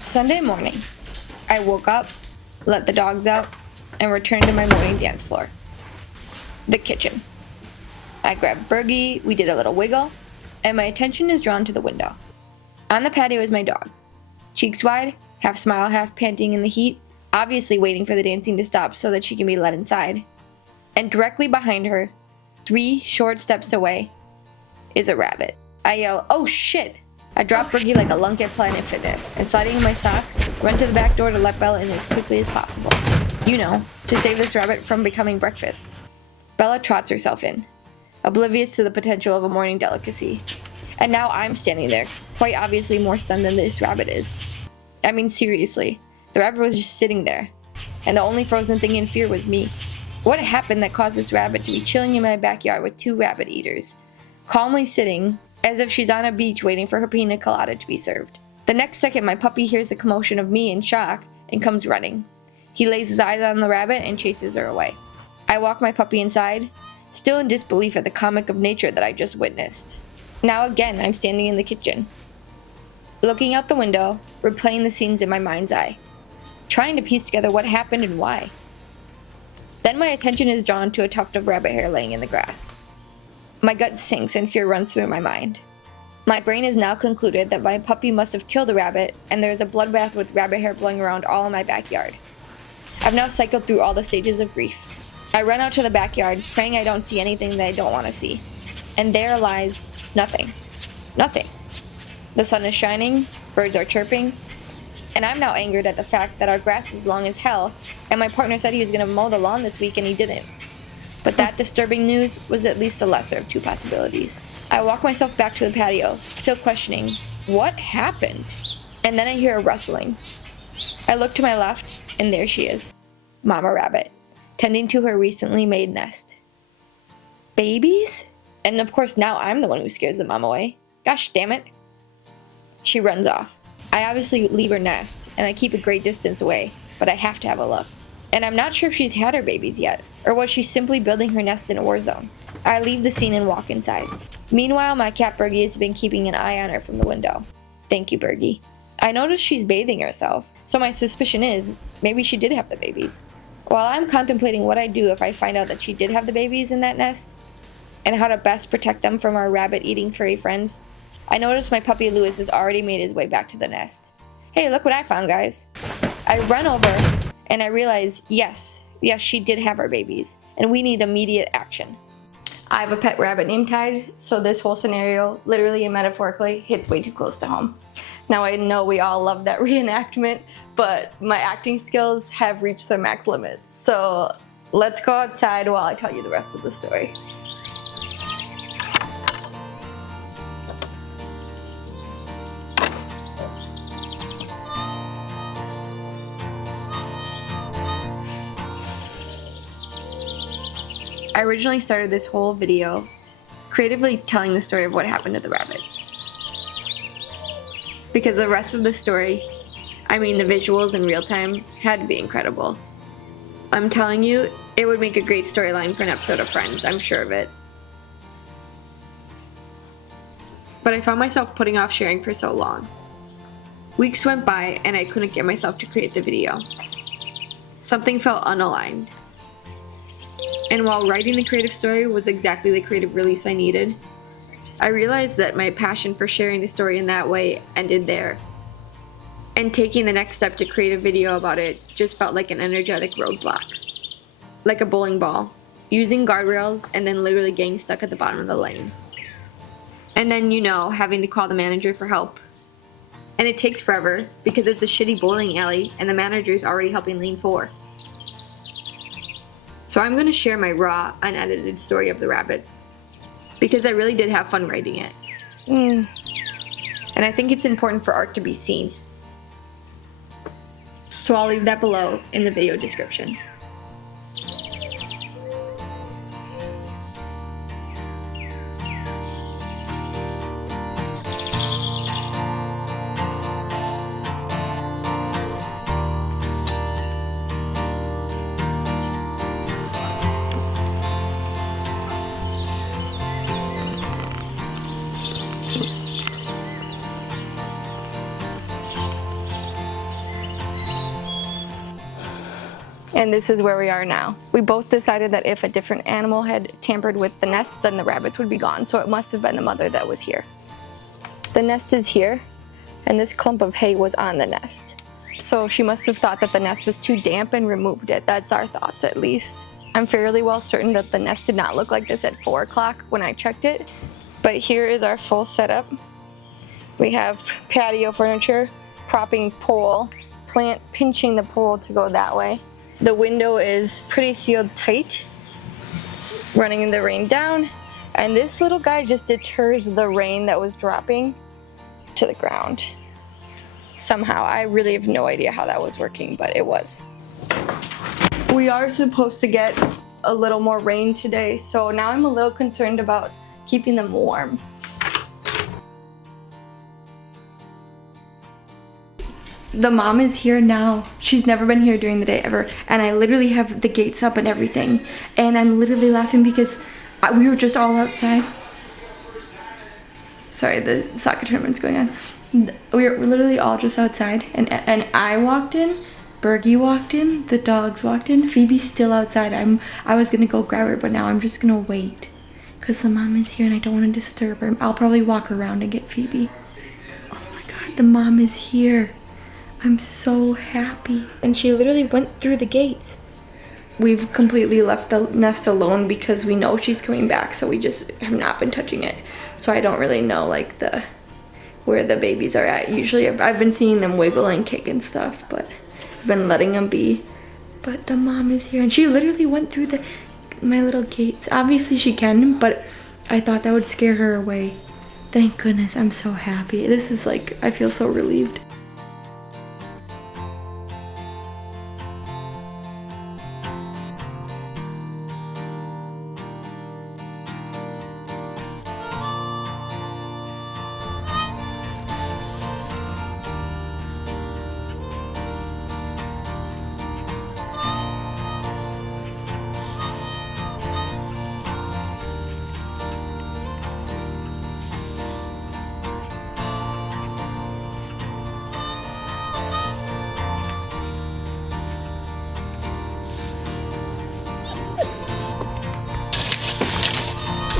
Sunday morning, I woke up, let the dogs out, and returned to my morning dance floor. The kitchen. I grabbed Bergie, we did a little wiggle, and my attention is drawn to the window. On the patio is my dog. Cheeks wide, half smile, half panting in the heat, obviously waiting for the dancing to stop so that she can be let inside. And directly behind her, 3 short steps away, is a rabbit. I yell, "Oh shit!" I drop Bergie like a lunk at Planet Fitness, and sliding in my socks, run to the back door to let Bella in as quickly as possible. You know, to save this rabbit from becoming breakfast. Bella trots herself in, oblivious to the potential of a morning delicacy. And now I'm standing there, quite obviously more stunned than this rabbit is. I mean, seriously, the rabbit was just sitting there, and the only frozen thing in fear was me. What happened that caused this rabbit to be chilling in my backyard with 2 rabbit eaters, calmly sitting as if she's on a beach waiting for her pina colada to be served? The next second, my puppy hears the commotion of me in shock and comes running. He lays his eyes on the rabbit and chases her away. I walk my puppy inside, still in disbelief at the comic of nature that I just witnessed. Now again, I'm standing in the kitchen, looking out the window, replaying the scenes in my mind's eye, trying to piece together what happened and why. Then my attention is drawn to a tuft of rabbit hair laying in the grass. My gut sinks and fear runs through my mind. My brain has now concluded that my puppy must have killed a rabbit, and there is a bloodbath with rabbit hair blowing around all in my backyard. I've now cycled through all the stages of grief. I run out to the backyard, praying I don't see anything that I don't want to see. And there lies nothing. Nothing. The sun is shining, birds are chirping, and I'm now angered at the fact that our grass is long as hell, and my partner said he was going to mow the lawn this week and he didn't. But that disturbing news was at least the lesser of 2 possibilities. I walk myself back to the patio, still questioning, what happened? And then I hear a rustling. I look to my left, and there she is, Mama Rabbit, tending to her recently made nest. Babies? And of course now I'm the one who scares the mom away. Gosh damn it. She runs off. I obviously leave her nest, and I keep a great distance away, but I have to have a look. And I'm not sure if she's had her babies yet, or was she simply building her nest in a war zone. I leave the scene and walk inside. Meanwhile, my cat Bergie has been keeping an eye on her from the window. Thank you, Bergie. I notice she's bathing herself, so my suspicion is maybe she did have the babies. While I'm contemplating what I'd do if I find out that she did have the babies in that nest, and how to best protect them from our rabbit-eating furry friends, I notice my puppy Lewis has already made his way back to the nest. Hey, look what I found, guys. I run over, and I realize, yes, she did have her babies, and we need immediate action. I have a pet rabbit named Tide, so this whole scenario, literally and metaphorically, hits way too close to home. Now I know we all love that reenactment, but my acting skills have reached their max limit. So let's go outside while I tell you the rest of the story. I originally started this whole video creatively telling the story of what happened to the rabbits. Because the rest of the story, I mean the visuals in real time, had to be incredible. I'm telling you, it would make a great storyline for an episode of Friends, I'm sure of it. But I found myself putting off sharing for so long. Weeks went by and I couldn't get myself to create the video. Something felt unaligned. And while writing the creative story was exactly the creative release I needed, I realized that my passion for sharing the story in that way ended there. And taking the next step to create a video about it just felt like an energetic roadblock. Like a bowling ball, using guardrails and then literally getting stuck at the bottom of the lane. And then, having to call the manager for help. And it takes forever because it's a shitty bowling alley and the manager's already helping lane 4. So I'm going to share my raw, unedited story of the rabbits, because I really did have fun writing it. And I think it's important for art to be seen. So I'll leave that below in the video description. And this is where we are now. We both decided that if a different animal had tampered with the nest, then the rabbits would be gone. So it must have been the mother that was here. The nest is here, and this clump of hay was on the nest. So she must have thought that the nest was too damp and removed it. That's our thoughts, at least. I'm fairly well certain that the nest did not look like this at 4 o'clock when I checked it. But here is our full setup. We have patio furniture, propping pole, plant pinching the pole to go that way. The window is pretty sealed tight, running the rain down, and this little guy just deters the rain that was dropping to the ground. Somehow, I really have no idea how that was working, but it was. We are supposed to get a little more rain today, so now I'm a little concerned about keeping them warm. The mom is here now. She's never been here during the day ever. And I literally have the gates up and everything. And I'm literally laughing because we were just all outside. Sorry, the soccer tournament's going on. We were literally all just outside. And I walked in, Bergie walked in, the dogs walked in. Phoebe's still outside. I was gonna go grab her, but now I'm just gonna wait. Because the mom is here and I don't want to disturb her. I'll probably walk around and get Phoebe. Oh my god, the mom is here. I'm so happy. And she literally went through the gates. We've completely left the nest alone because we know she's coming back, so we just have not been touching it. So I don't really know like where the babies are at. Usually I've been seeing them wiggle and kick and stuff, but I've been letting them be. But the mom is here and she literally went through my little gates. Obviously she can, but I thought that would scare her away. Thank goodness, I'm so happy. This is like, I feel so relieved.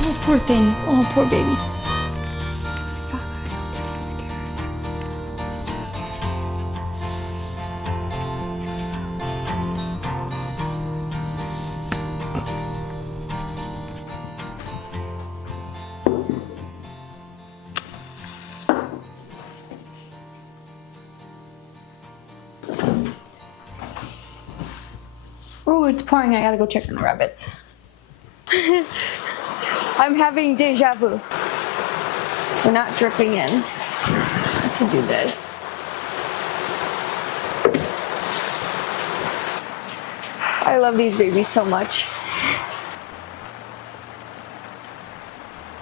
Oh, poor thing. Oh, poor baby. Oh, it's pouring. I gotta go check on the rabbits. I'm having deja vu. We're not dripping in. I can do this. I love these babies so much.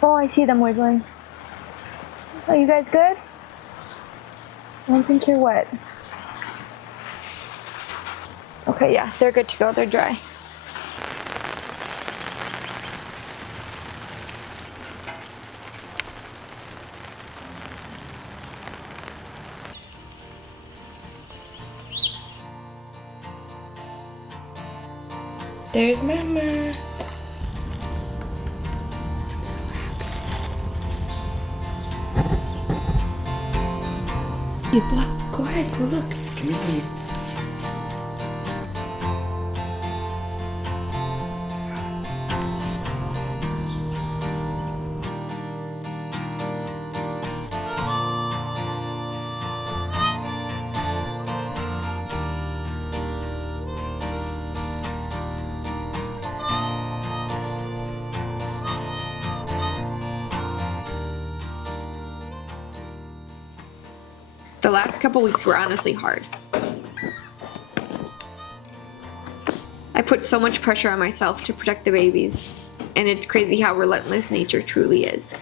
Oh, I see them wiggling. Are you guys good? I don't think you're wet. Okay, yeah, they're good to go. They're dry. There's Mama. Go ahead, go look. Come here. The last couple weeks were honestly hard. I put so much pressure on myself to protect the babies, and it's crazy how relentless nature truly is.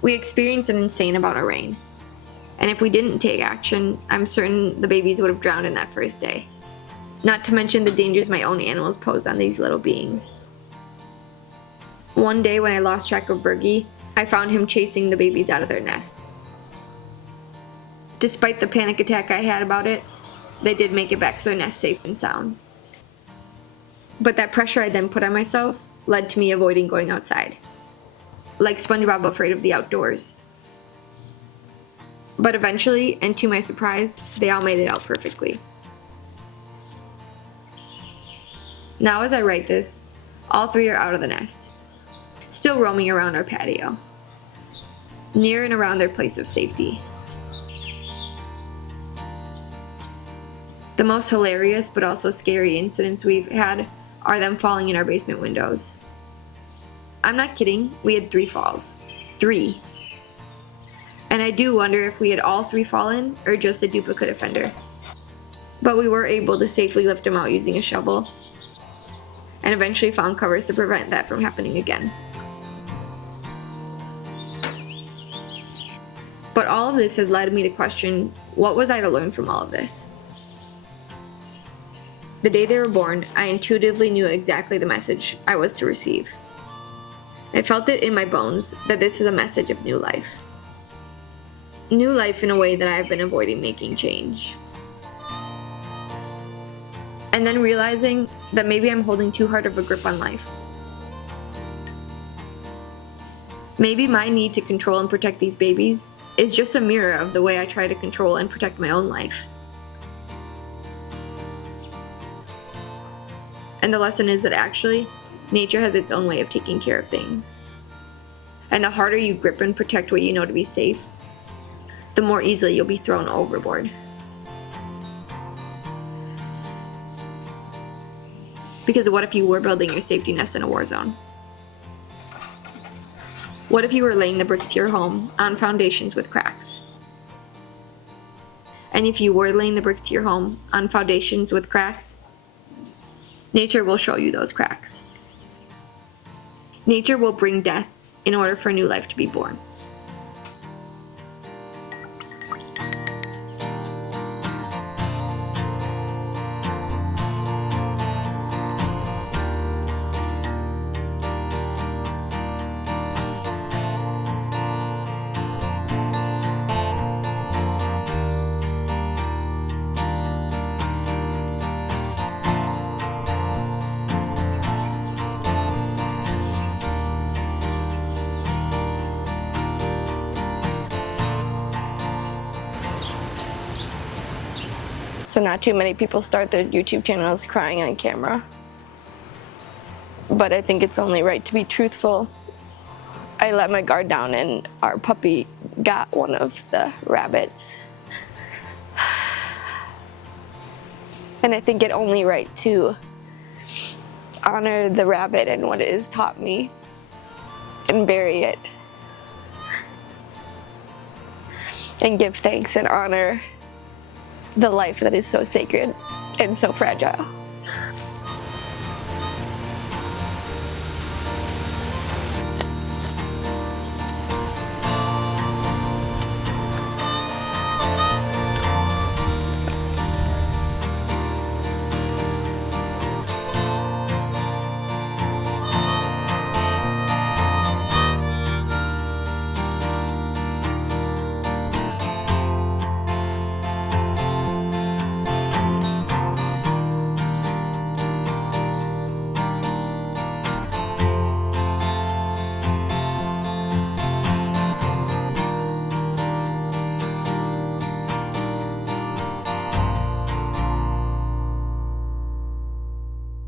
We experienced an insane amount of rain, and if we didn't take action, I'm certain the babies would have drowned in that first day. Not to mention the dangers my own animals posed on these little beings. One day when I lost track of Bergie, I found him chasing the babies out of their nest. Despite the panic attack I had about it, they did make it back to their nest safe and sound. But that pressure I then put on myself led to me avoiding going outside, like SpongeBob afraid of the outdoors. But eventually, and to my surprise, they all made it out perfectly. Now as I write this, all three are out of the nest, still roaming around our patio, near and around their place of safety. The most hilarious but also scary incidents we've had are them falling in our basement windows. I'm not kidding, we had 3 falls. 3. And I do wonder if we had all 3 fallen or just a duplicate offender. But we were able to safely lift them out using a shovel, and eventually found covers to prevent that from happening again. But all of this has led me to question, what was I to learn from all of this? The day they were born, I intuitively knew exactly the message I was to receive. I felt it in my bones that this is a message of new life. New life in a way that I have been avoiding making change. And then realizing that maybe I'm holding too hard of a grip on life. Maybe my need to control and protect these babies is just a mirror of the way I try to control and protect my own life. And the lesson is that actually, nature has its own way of taking care of things. And the harder you grip and protect what you know to be safe, the more easily you'll be thrown overboard. Because what if you were building your safety nest in a war zone? What if you were laying the bricks to your home on foundations with cracks? And if you were laying the bricks to your home on foundations with cracks, nature will show you those cracks. Nature will bring death in order for a new life to be born. So not too many people start their YouTube channels crying on camera. But I think it's only right to be truthful. I let my guard down and our puppy got one of the rabbits. And I think it only right to honor the rabbit and what it has taught me and bury it. And give thanks and honor the life that is so sacred and so fragile.